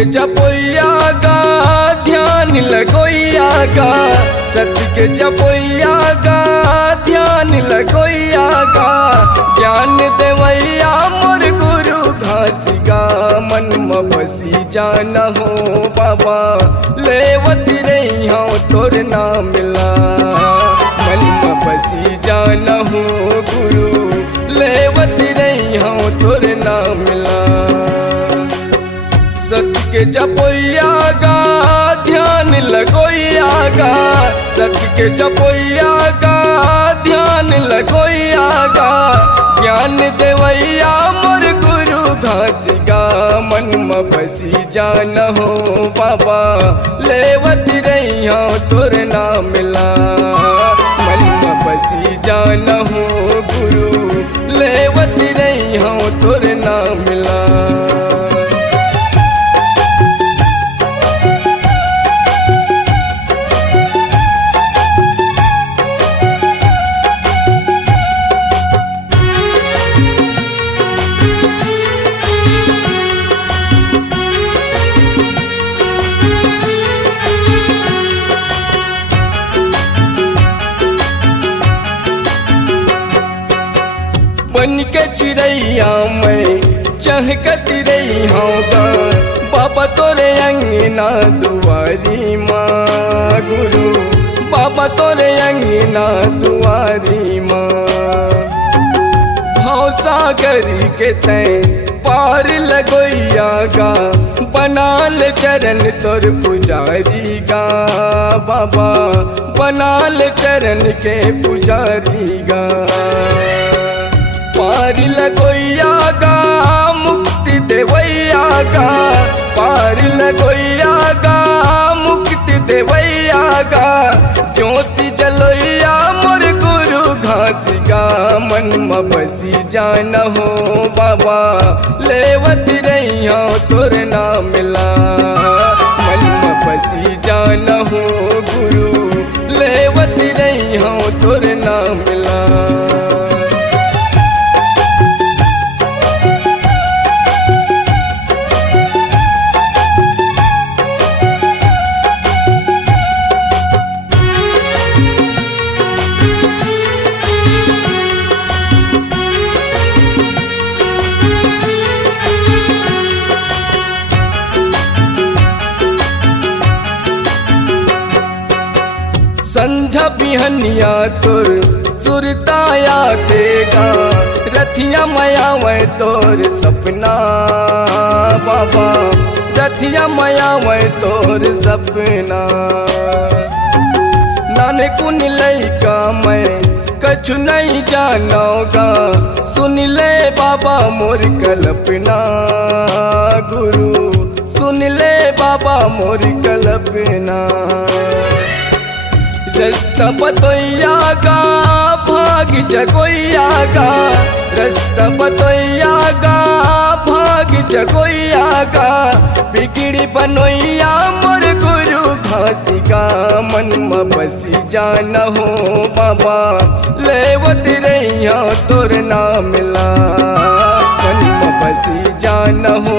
के जपोइया गा ध्यान लगोइया गा, सत्य के जपोइया गा ध्यान लगोइया गा, ज्ञान देवैया मोर गुरु घासी गा, मन में बसी जाना हो बाबा लेवती रही हूँ तोर ना मिला, मन में बसी जाना हो गुरु लेवती रही हूँ तोर ना मिला। सत्य के जपोइया गा ध्यान लगोइया गा, सत्य के जपोइया गा ध्यान लगोइया गा, ज्ञान देवैया मोर गुरु घासी गा, मन में बसी जान हो बाबा लेवती रही हूँ तोर ना मिला, मन में बसी जान हो गुरु लेवती रही हूँ तोर ना मिला। बन के चिड़ैया मैं चहकती रही होगा, बाबा तोरे अंगना दुआरी माँ, गुरु बाबा तोरे अंगना दुआरी माँ, भाव सागर के तय पार लगोइया गा, बनाल चरण तोर पुजारी गा, बाबा बनाल चरण के पुजारी गा, पार लगोइया गा मुक्ति देवैया गा, पार लगोइया गा मुक्ति देवैया गा, ज्योति जलोइया मोर गुरु घासी गा, मन में बसी जान हो बाबा लेवती रही हूँ तोर ना मिला, मन में बसी जान हो गुरु लेवती रही हूँ तोर ना मिला। संझा बिहनिया तुर सुरताया देगा, रथिया मया वै तोर सपना, बाबा रथिया मया वै तोर सपना, नाने कुन लैका मैं कछु नहीं जानोगा, सुन ले बाबा मोर कल्पना, गुरु सुन ले बाबा मोर कल्पना, रास्ता बतोइया गा भाग जगोइया गा, रास्ता बतोइया गा भाग जगोइया गा, बिगड़ी बनोइया मोर गुरु घासी गा, मन में बसी जान हो बाबा लेवती रही हूँ तोर ना मिला, मन में बसी जान हो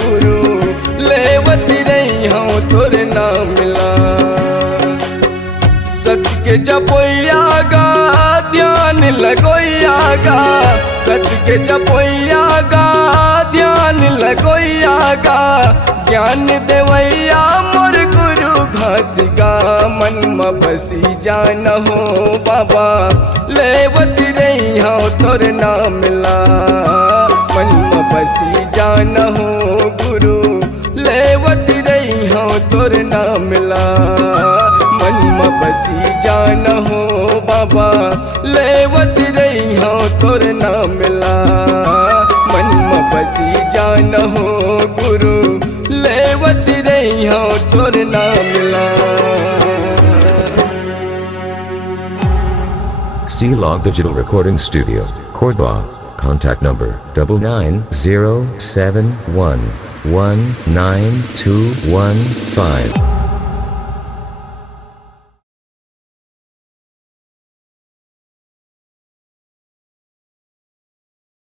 गुरु लेवती रही हूँ तोर ना मिला। सत्य के जपोइया गा ध्यान लगोइया गा, सत्य के जपोइया गा ध्यान लगोइया गा, ज्ञान देवैया मोर गुरु घासी गा, मन में बसी जान हो बाबा लेवती रही हूँ तोर ना मिला, मन में बसी जान हो गुरु लेवती रही हूँ तोर ना मिला, मन में बसी जान हो बाबा लेवती रही हूँ तोर ना मिला, मन में बसी जान हो गुरु लेवती रही हूँ तोर ना मिला। C-Log Digital Recording Studio, Cordoba. Contact number 99071192115.